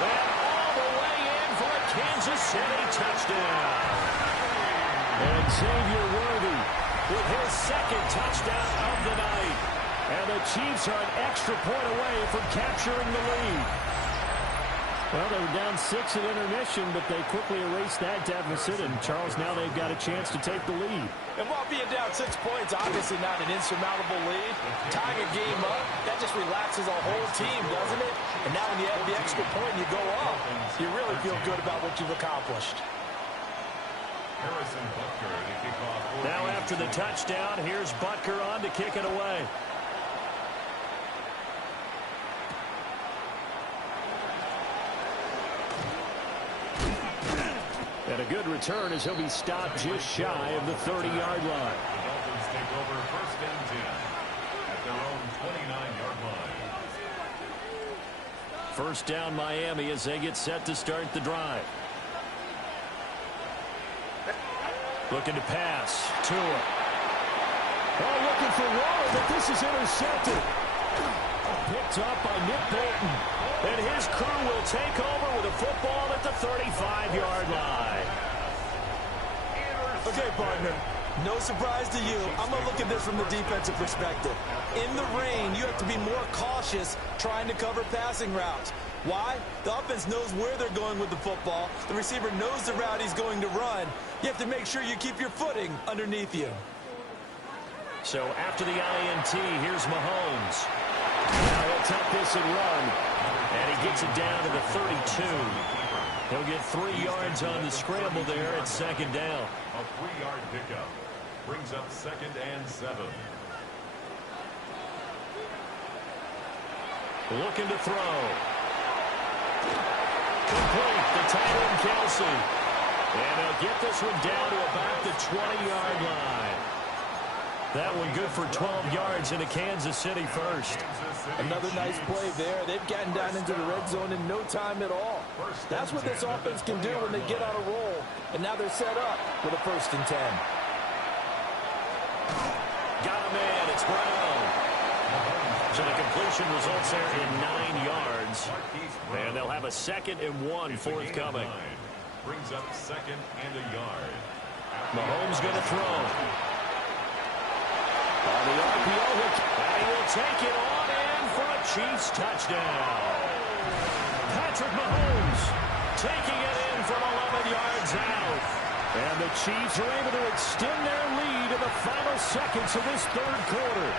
And all the way in for a Kansas City touchdown. And Xavier Worthy with his 2nd touchdown of the night. And the Chiefs are an extra point away from capturing the lead. Well, they were down 6 at intermission, but they quickly erased that deficit. And, Charles, now they've got a chance to take the lead. And while being down 6 points, obviously not an insurmountable lead, tying a game up, that just relaxes a whole team, doesn't it? And now when you have the extra point and you go up, you really feel good about what you've accomplished. Now after the touchdown, here's Butker on to kick it away. And a good return as he'll be stopped just shy of the 30-yard line. The Dolphins take over 1st and 10 at their own 29-yard line. 1st down Miami as they get set to start the drive. Looking to pass. Tua. Oh, looking for Waller, but this is intercepted. Picked up by Nick Bolton. And his crew will take over with a football at the 35-yard line. Okay, partner. No surprise to you. I'm going to look at this from the defensive perspective. In the rain, you have to be more cautious trying to cover passing routes. Why? The offense knows where they're going with the football. The receiver knows the route he's going to run. You have to make sure you keep your footing underneath you. So after the INT, here's Mahomes. Now he'll tuck this and run. And he gets it down to the 32. He'll get 3 yards on the scramble there at 2nd down. A 3-yard pickup brings up 2nd and 7. Looking to throw. Complete. The tight end, Kelsey. And he'll get this one down to about the 20-yard line. That one good for 12 yards into Kansas City 1st. Another nice play there. They've gotten down into the red zone in no time at all. That's what this offense can do when they get on a roll. And now they're set up with a 1st and 10. Got a man. It's Brown. So the completion results there in 9 yards. And they'll have a 2nd and 1 forthcoming. Brings up 2nd and a yard. Mahomes going to throw. On the RPO, and he will take it on in for a Chiefs touchdown. Patrick Mahomes taking it in from 11 yards out. And the Chiefs are able to extend their lead in the final seconds of this 3rd quarter.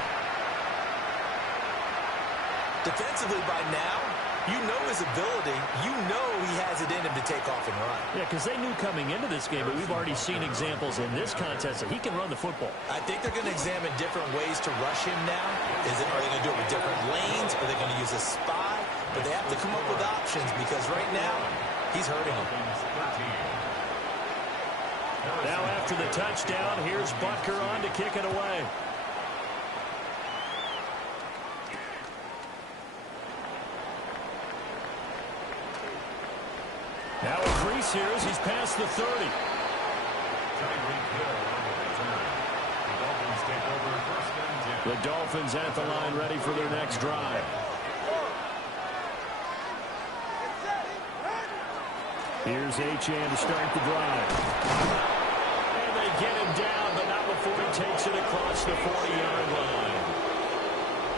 Defensively by now, you know his ability. You know he has it in him to take off and run. Yeah, because they knew coming into this game, but we've already seen examples in this contest that he can run the football. I think they're going to examine different ways to rush him now. Are they going to do it with different lanes? Are they going to use a spy? But they have to come up with options because right now, he's hurting them. Now after the touchdown, here's Butker on to kick it away. Now a crease here as he's past the 30. The Dolphins at the line ready for their next drive. Here's Achane to start the drive. And they get him down, but not before he takes it across the 40-yard line.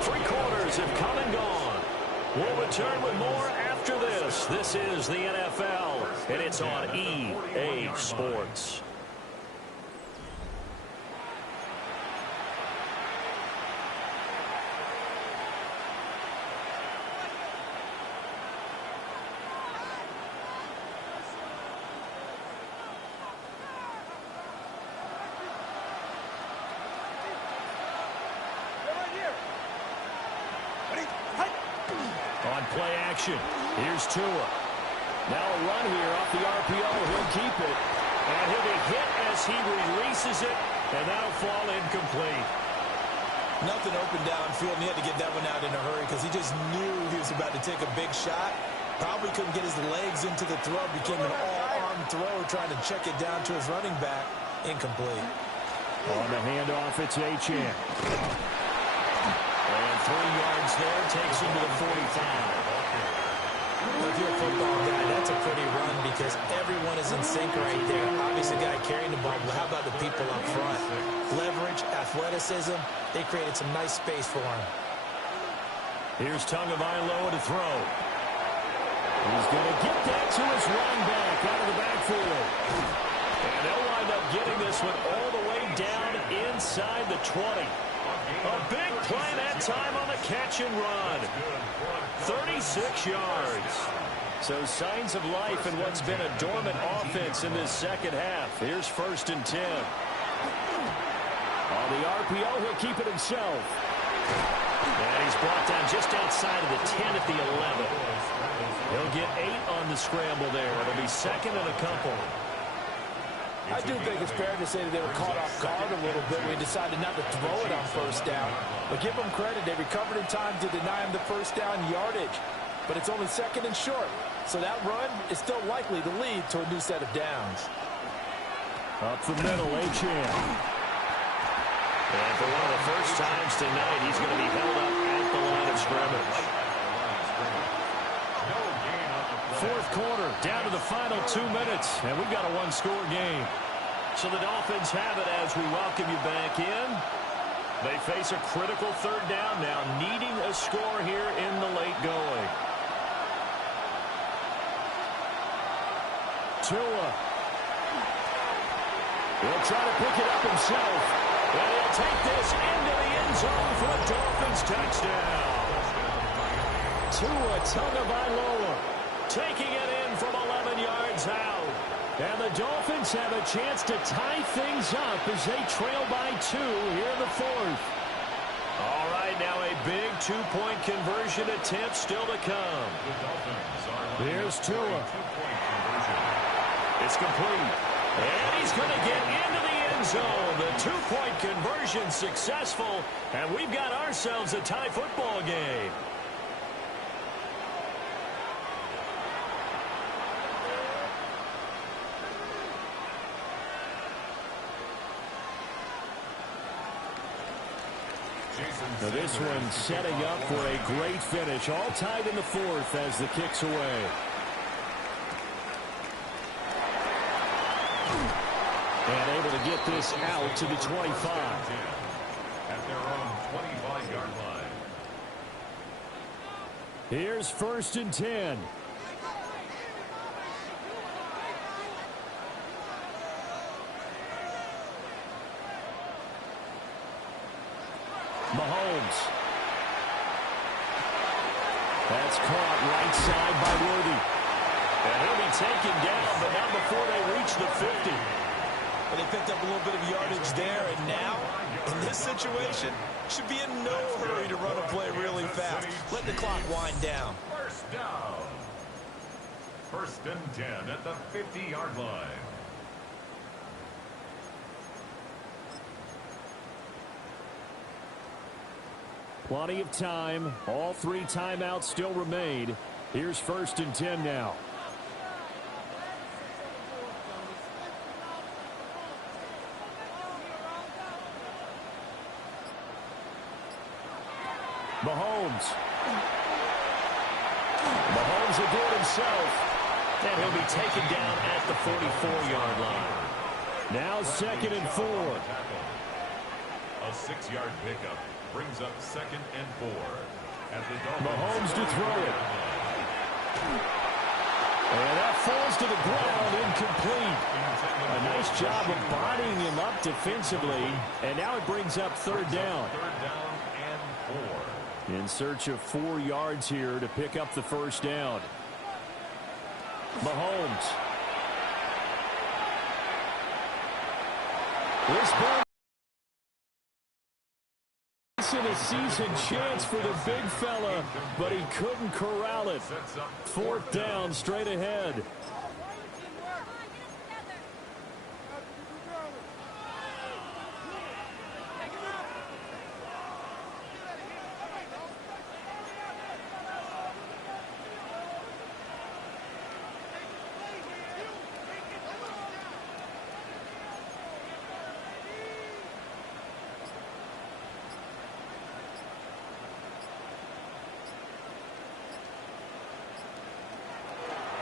3 quarters have come and gone. We'll return with more after this. This is the NFL, and it's on EA Sports. On play action, here's Tua. Now a run here off the RPO. He'll keep it. And he'll be hit as he releases it, and that'll fall incomplete. Nothing open downfield, and he had to get that one out in a hurry because he just knew he was about to take a big shot. Probably couldn't get his legs into the throw. Became an all-arm throw, trying to check it down to his running back. Incomplete. On the handoff, it's Achane. And 3 yards there, takes him to the 45. If you're a football guy, that's a pretty run because everyone is in sync right there. Obviously, the guy carrying the ball, but how about the people up front? Leverage, athleticism, they created some nice space for him. Here's Tagovailoa to throw. He's going to get that to his running back out of the backfield. And they'll wind up getting this one all the way down inside the 20. A big play that time on the catch and run. 36 yards. So signs of life in what's been a dormant offense in this second half. Here's 1st and 10. On the RPO, he'll keep it himself. And he's brought down just outside of the 10 at the 11. He'll get 8 on the scramble there. It'll be 2nd and a couple. I do think it's fair to say that they were caught off guard a little bit when they decided not to throw it on 1st down. But give them credit. They recovered in time to deny him the 1st down yardage. But it's only 2nd and short. So that run is still likely to lead to a new set of downs. Up the middle, Achane. And for one of the first times tonight, he's going to be held up at the line of scrimmage. 4th quarter, down to the final 2 minutes, and we've got a 1-score game. So the Dolphins have it as we welcome you back in. They face a critical 3rd down now, needing a score here in the late going. Tua. He'll try to pick it up himself, and he'll take this into the end zone for a Dolphins touchdown. Tua Tagovailoa taking it in from 11 yards out. And the Dolphins have a chance to tie things up as they trail by 2 here in the 4th. All right, now a big 2-point conversion attempt still to come. Here's Tua. It's complete. And he's going to get into the end zone. The 2-point conversion successful. And we've got ourselves a tie football game. Now this one setting up for a great finish. All tied in the 4th as the kick's away. And able to get this out to the 25. At their own 25-yard line. Here's 1st and 10. Mahomes. That's caught right side by Worthy. And he'll be taken down, but not before they reach the 50. But they picked up a little bit of yardage there, and now, in this situation, should be in no hurry to run a play really fast. Let the clock wind down. 1st down. 1st and 10 at the 50-yard line. Plenty of time. All 3 timeouts still remain. Here's 1st and 10 now. Mahomes. Mahomes will do it himself. And he'll be taken down at the 44-yard line. Now 2nd and 4. A 6-yard pickup brings up 2nd and 4. Mahomes to throw it. And that falls to the ground, incomplete. A nice job of bodying him up defensively. And now it brings up 3rd down. 3rd down and 4. In search of 4 yards here to pick up the 1st down. Mahomes. This ball in a season chance for the big fella, but he couldn't corral it. 4th down straight ahead.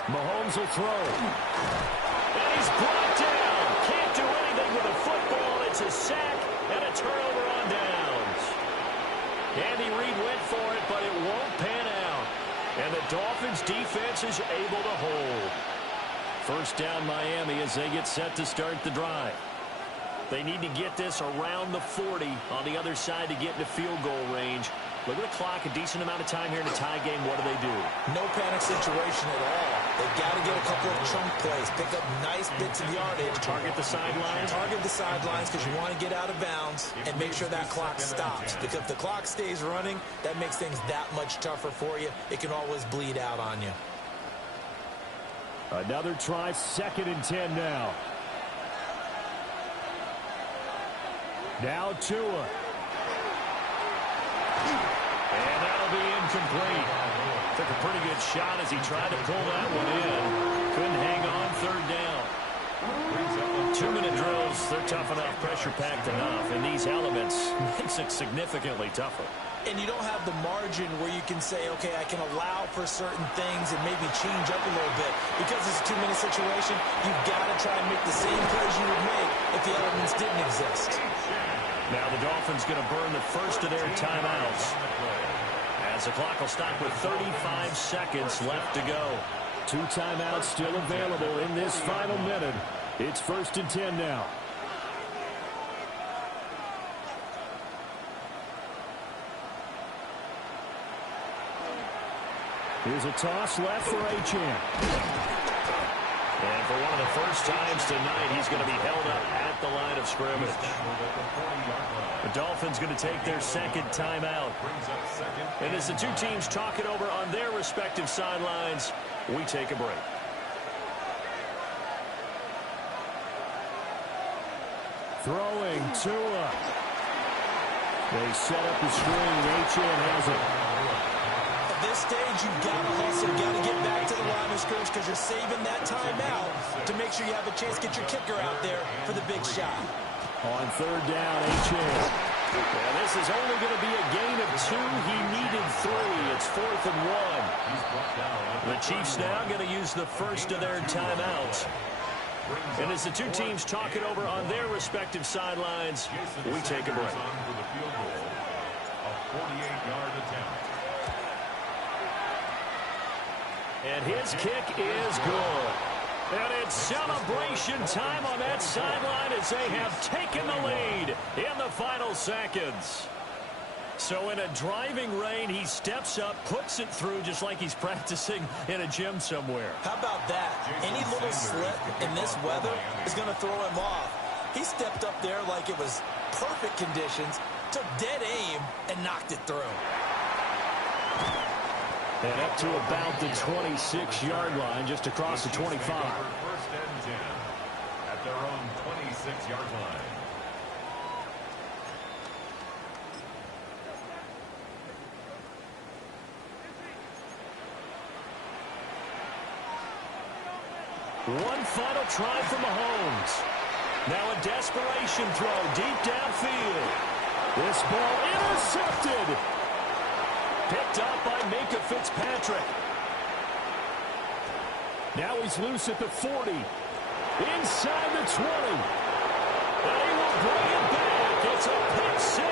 Mahomes will throw. And he's brought down. Can't do anything with a football. It's a sack and a turnover on downs. Andy Reid went for it, but it won't pan out. And the Dolphins defense is able to hold. 1st down Miami as they get set to start the drive. They need to get this around the 40 on the other side to get into field goal range. Look at the clock, a decent amount of time here in a tie game. What do they do? No panic situation at all. They've got to get a couple of chunk plays, pick up nice bits of yardage. Target the sidelines? Target the sidelines because you want to get out of bounds and make sure that clock stops. Because if the clock stays running, that makes things that much tougher for you. It can always bleed out on you. Another try, 2nd and 10 now. Now Tua. And that'll be incomplete. Took a pretty good shot as he tried to pull that one in. Couldn't hang on 3rd down. 2-minute drills, they're tough enough, pressure-packed enough. And these elements makes it significantly tougher. And you don't have the margin where you can say, okay, I can allow for certain things and maybe change up a little bit. Because it's a 2-minute situation, you've got to try and make the same plays you would make if the elements didn't exist. Now the Dolphins going to burn the first of their timeouts. As the clock will stop with 35 seconds left to go. 2 timeouts still available in this final minute. It's 1st and 10 now. Here's a toss left for Achane. And for one of the first times tonight, he's going to be held up at the line of scrimmage. The Dolphins going to take their 2nd timeout. And as the 2 teams talk it over on their respective sidelines, we take a break. Throwing Tua. They set up the screen. Achane has it. At this stage, you've got to hustle. You've got to get back to the line of scrimmage because you're saving that timeout to make sure you have a chance to get your kicker out there for the big shot. On 3rd down, Achane. Yeah, this is only going to be a gain of 2. He needed 3. It's 4th and 1. The Chiefs now going to use the first of their timeouts. And as the 2 teams talk it over on their respective sidelines, we take a break. And his kick is good. And it's celebration time on that sideline as they have taken the lead in the final seconds. So in a driving rain, he steps up, puts it through just like he's practicing in a gym somewhere. How about that? Any little slip in this weather is going to throw him off. He stepped up there like it was perfect conditions, took dead aim, and knocked it through. And up to about the 26-yard line, just across the 25. 1st and 10 at their own 26-yard line. One final try for Mahomes. Now a desperation throw deep downfield. This ball intercepted. Picked up by Minka Fitzpatrick. Now he's loose at the 40. Inside the 20. And he will bring it back. It's a pick six.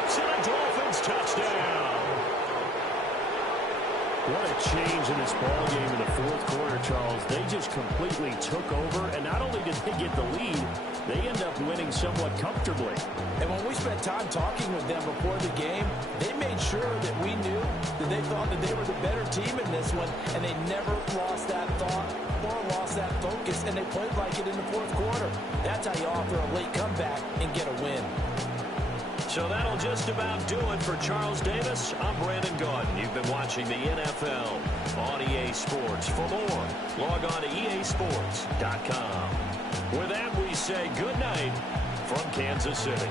in this ball game in the fourth quarter, Charles. They just completely took over, and not only did they get the lead, they end up winning somewhat comfortably. And when we spent time talking with them before the game, they made sure that we knew that they thought that they were the better team in this one, and they never lost that thought or lost that focus, and they played like it in the fourth quarter. That's how you offer a late comeback and get a win. So that'll just about do it for Charles Davis. I'm Brandon Gaudin. You've been watching the NFL on EA Sports. For more, log on to easports.com. With that, we say good night from Kansas City.